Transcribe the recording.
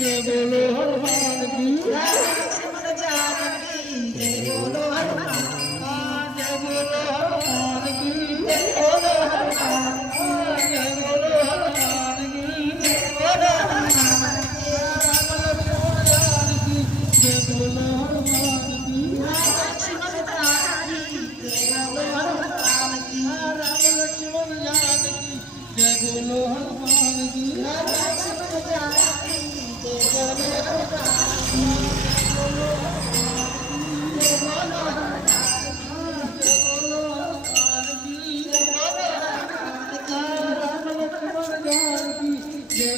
जय बोलो हनुमान की लक्ष्मण जानकी जय बोलो हनुमान जय बोलो हनुमान की जय बोलो हनुमान जय बोलो हनुमान की जय बोलो हनुमान जय बोलो हनुमान की लक्ष्मण जानकी जय बोलो हनुमान की राम लक्ष्मण जानकी जय बोलो हनुमान की लक्ष्मण जानकी जय बोलो हनुमान की जय बोलो हनुमान की जय बोलो हनुमान की राम लक्ष्मण जानकी जय